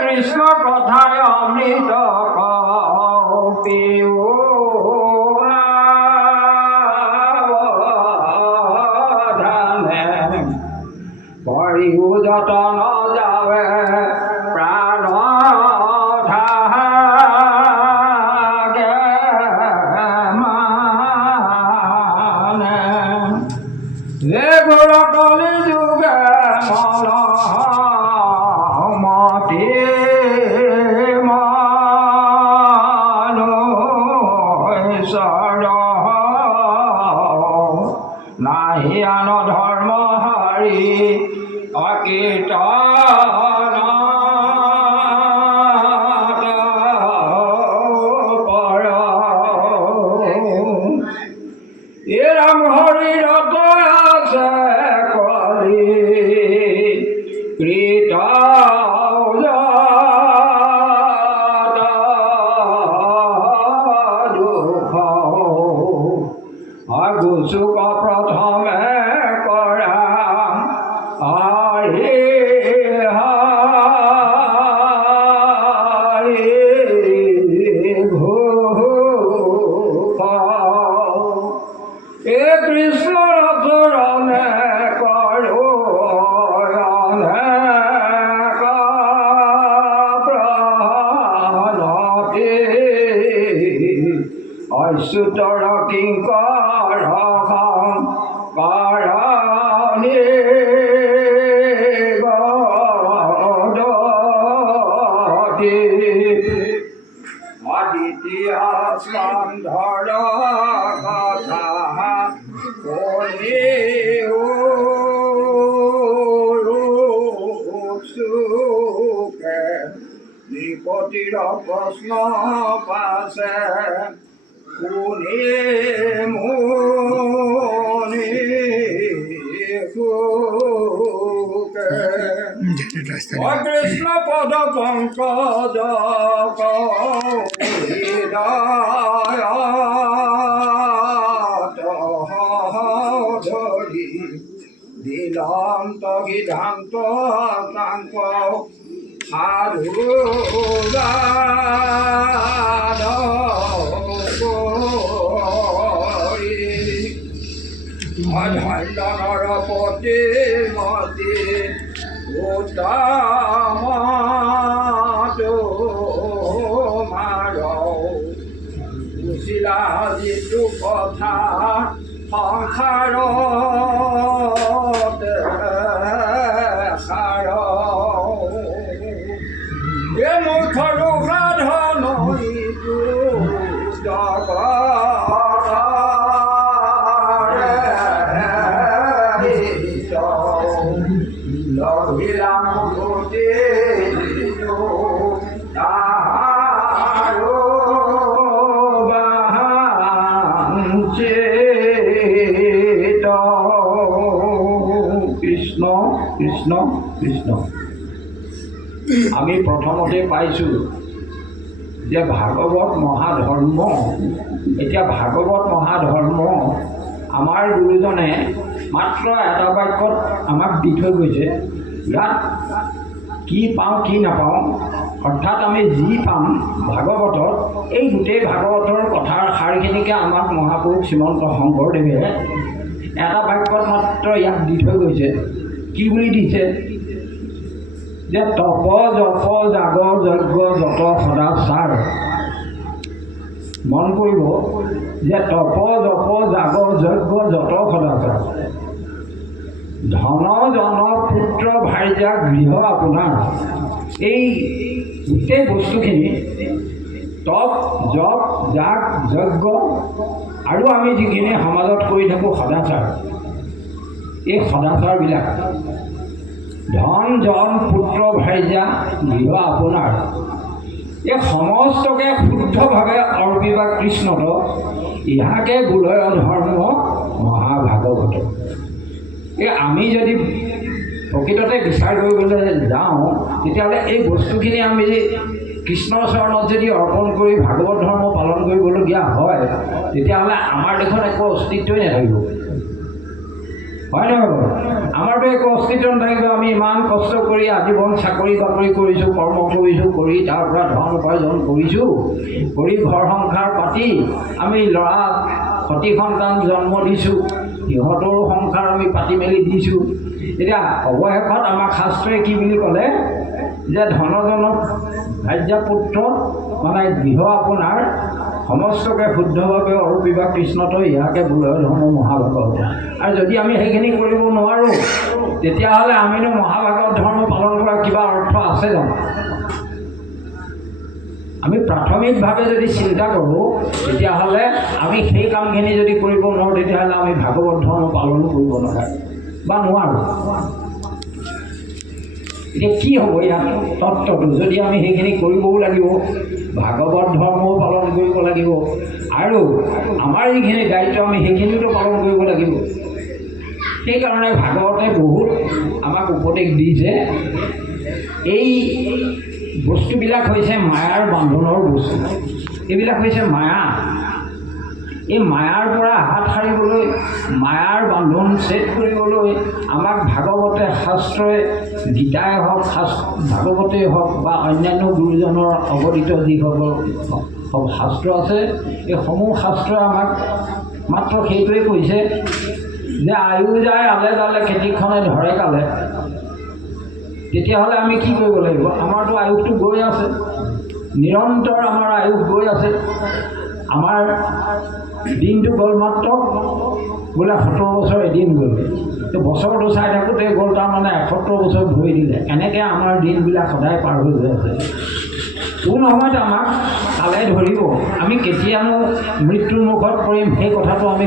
কৃষ্ণ কথায় অমৃত পরিও যতন যাবে প্রাণ কলি যুগে মল মতি নাহি আন ধর্ম হরি অকীর্তন পর এরম হরির আছে কলি কৃত দুঃখ অগুসুক প্রথমে করা হরি হরি ভূপ এ কৃষ্ণ চরণে করো প্রণতি অচ্যুতর কিঙ্কর কারণে গদতি অদ্বিতীয় স্কন্ধর কথা সুখে নৃপতির প্রশ্ন পাশে কোনে মুনি কৃষ্ণ পদ পঙ্কজ ধরি দিলান্ত গিধান্ত কাঙ্ক সাধু নরপতি মতি উত্তম মার বুঝিলা যিটো কথা সংসাৰ সাৰ এ মূৰ্খৰ সাধন ইটো কৃষ্ণ কৃষ্ণ কৃষ্ণ। আমি প্ৰথমতে পাইছোঁ যে ভাগৱত মহাধৰ্ম। এতিয়া ভাগৱত মহাধৰ্ম আমাৰ গুৰুজনে মাত্ৰ এটা বাক্যত আমাক দি থৈ গৈছে। ইয়াত কি পাওঁ কি নাপাওঁ, অৰ্থাৎ আমি যি পাম ভাগৱতত, এই গোটেই ভাগৱতৰ কথাৰ সাৰখিনিকে আমাক মহাপুৰুষ শ্ৰীমন্ত শংকৰদেৱে এটা বাক্যত মাত্ৰ ইয়াক দি থৈ গৈছে। কি বুলি দিছে? যে তপ জপ জাগৰ যজ্ঞ যত সদাচাৰ। মন কৰিব যে তপ জপ জাগৰ যজ্ঞ যত সদাচাৰ, ধন জন পুত্ৰ ভাৰ্যা গৃহ আপোনাৰ, এই গোটেই বস্তুখিনি তপ জপ জাগ যজ্ঞ আৰু আমি যিখিনি সমাজত কৰি থাকোঁ সদাচাৰ, এই সদাচাৰবিলাক ধন জন পুত্ৰ ভাৰ্যা গৃহ আপোনাৰ, এই সমস্তকে শুদ্ধভাৱে অৰ্পিবা কৃষ্ণত, ইয়াকে গুলয় ধৰ্ম মহাভাগৱত। আমি যদি প্ৰকৃততে বিচাৰ কৰিবলৈ যাওঁ তেতিয়াহ'লে এই বস্তুখিনি আমি কৃষ্ণৰ চৰণত যদি অৰ্পণ কৰি ভাগৱত ধৰ্ম পালন কৰিবলগীয়া হয় তেতিয়াহ'লে আমাৰ দেখোন একো অস্তিত্বই নাথাকিব, হয় নহয় বাৰু? আমাৰতো একো অস্তিত্ব নাথাকিব। আমি ইমান কষ্ট কৰি আজীৱন চাকৰি বাকৰি কৰিছোঁ, কৰ্ম কৰিছোঁ, কৰি তাৰ পৰা ধন উপাৰ্জন কৰিছোঁ, কৰি ঘৰ সংসাৰ পাতি আমি ল'ৰা সতি সন্তান জন্ম দিছোঁ, সিহঁতৰো সংসাৰ আমি পাতি মেলি দিছোঁ। এতিয়া অৱশেষত আমাক শাস্ত্ৰই কি বুলি ক'লে যে ধনজনক ভাৰ্যাপুত্ৰ মানে গৃহ আপোনাৰ সমস্তকে শুদ্ধভাৱে অৰূপিবা কৃষ্ণতো ইয়াকে বোলে ধৰ্ম মহাভাগৱত। আৰু যদি আমি সেইখিনি কৰিব নোৱাৰোঁ তেতিয়াহ'লে আমিনো মহাভাগৱত ধৰ্ম পালন কৰাৰ কিবা অৰ্থ আছে জানো? আমি প্ৰাথমিকভাৱে যদি চিন্তা কৰোঁ তেতিয়াহ'লে আমি সেই কামখিনি যদি কৰিব নোৱাৰোঁ তেতিয়াহ'লে আমি ভাগৱত ধৰ্ম পালনো কৰিব নাপাৰোঁ বা নোৱাৰোঁ। এতিয়া কি হ'ব ইয়াত তত্ত্বটো? যদি আমি সেইখিনি কৰিবও লাগিব, ভাগৱত ধৰ্মও পালন কৰিব লাগিব, আৰু আমাৰ যিখিনি দায়িত্ব আমি সেইখিনিতো পালন কৰিব লাগিব। সেইকাৰণে ভাগৱতে বহুত আমাক উপদেশ দিছে। এই বস্তুবিলাক হৈছে মায়াৰ বান্ধোনৰ বস্তু, এইবিলাক হৈছে মায়া। এই মায়াৰ পৰা হাত সাৰিবলৈ, মায়াৰ বান্ধোন ছেদ কৰিবলৈ আমাক ভাগৱতে শাস্ত্ৰই, গীতাই হওক, ভাগৱতেই হওক বা অন্যান্য গুৰুজনৰ অৱদিত যিসকল শাস্ত্ৰ আছে এই সমূহ শাস্ত্ৰই আমাক মাত্ৰ সেইটোৱে কৈছে যে আয়ু যায় আলে জালে খেতিখনে ধৰে কালে। তেতিয়াহ'লে আমি কি কৰিব লাগিব? আমাৰতো আয়ুসটো গৈ আছে, নিৰন্তৰ আমাৰ আয়ুস গৈ আছে। আমাৰ দিনটো গ'ল মাত্ৰ বোলে 70 বছৰ এদিন গ'ল, বছৰটো চাই থাকোঁতে গ'ল তাৰমানে 71 বছৰ ধৰি দিলে। এনেকৈ আমাৰ দিনবিলাক সদায় পাৰ হৈ গৈ আছে। কোন সময়ত আমাক কালে ধৰিব, আমি কেতিয়ানো মৃত্যুৰ মুখত পৰিম সেই কথাটো আমি